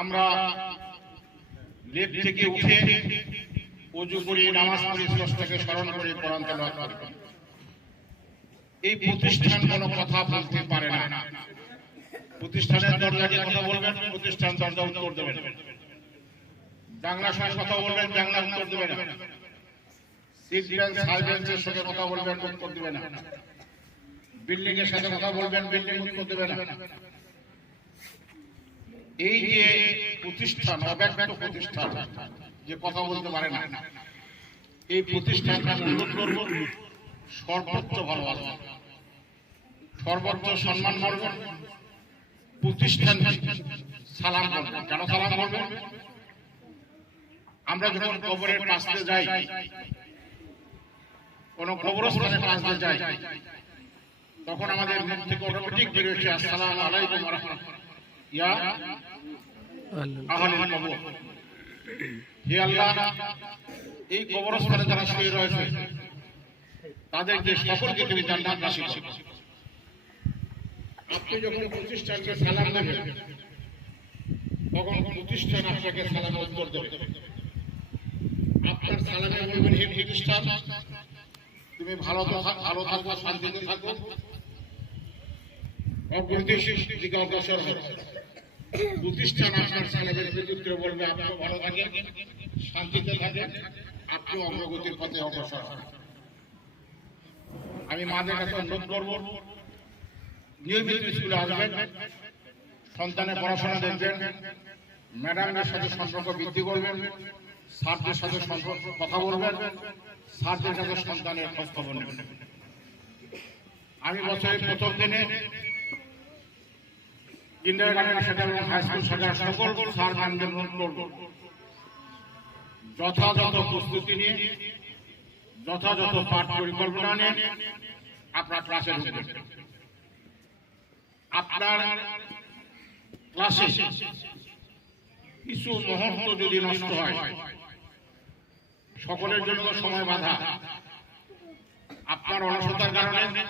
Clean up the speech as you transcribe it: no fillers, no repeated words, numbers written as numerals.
আমরা লেপ থেকে উঠে ওযু করে নামাজ পড়ে স্রষ্টাকে স্মরণ করে কোরআন তেলাওয়াত করি। এই প্রতিষ্ঠান কোনো কথা বলতে পারে না। প্রতিষ্ঠানের দরজাকে কথা বলবেন, প্রতিষ্ঠান দরজা উত্তর দেবেন। জানলার সঙ্গে কথা বলবেন, জানলা উত্তর দেবে না। সিট বেঞ্চ সাইড বেঞ্চের সঙ্গে কথা বলবেন, উত্তর দেবে না। বিল্ডিং এর সাথে কথা বলবেন, বিল্ডিং উত্তর দেবে না। এই যে প্রতিষ্ঠান, অব্যক্ত প্রতিষ্ঠান, যে কথা বলতে পারে না, এই প্রতিষ্ঠানটা অনুরোধ করব সর্বোচ্চ ভালোবাসা, সর্বোচ্চ সম্মান করবেন। প্রতিষ্ঠান সালাম করবেন। কেন সালাম করবেন? আমরা যখন কবরের পাশ দিয়ে যাই, কোন কবরস্থানের পাশ দিয়ে যাই, তখন আমাদের মুখ থেকে অটোমেটিক বেরিয়ে আসে আসসালামু আলাইকুম ওয়া রাহমাতুল্লাহ, ইয়া আহলাল কবর। হে আল্লাহ, এই কবরস্থানে যারা শুয়ে রয়েছে তাদেরকে সকলকে তুমি জান্নাত নসিব করো। আপনি যখন প্রতিষ্ঠানকে সালাম দেবেন, তখন প্রতিষ্ঠান আপনাকে সালাম উত্তর দেবে। আপনার সালামে বলবেন, হে প্রতিষ্ঠান, তুমি ভালো থাকো, শান্তিতে থাকো, অগ্রগতির দিকে অগ্রসর হও। প্রতিষ্ঠান আপনার সালামের প্রত্যুত্তরে বলবে, আপনিও ভালো থাকেন, শান্তিতে থাকেন, আপনিও অগ্রগতির পথে অগ্রসর হন। আমি মাদের কাছে অনুরোধ করব, নিয়মিত স্কুলে আসবেন, সন্তানের পড়াশোনা দেখবেন, ম্যাডামের সাথে সম্পর্ক বৃদ্ধি করবেন, স্যারদের সাথে কথা বলবেন, স্যারদের কাছে সন্তানের খোঁজ খবর নেবেন। আমি বছরের প্রথম দিনে কিন্ডারগার্টেন শাখা এবং হাই স্কুল শাখার সকল স্যার ম্যামদের অনুরোধ করব, যথাযথ প্রস্তুতি নিয়ে, যথাযথ পাঠ পরিকল্পনা নিয়ে আপনার ক্লাসে ঢুকবেন। আপনার ক্লাসে কিছু মুহূর্ত যদি নষ্ট হয়, সকলের জন্য সময় বাধা, আপনার অলসতার কারণে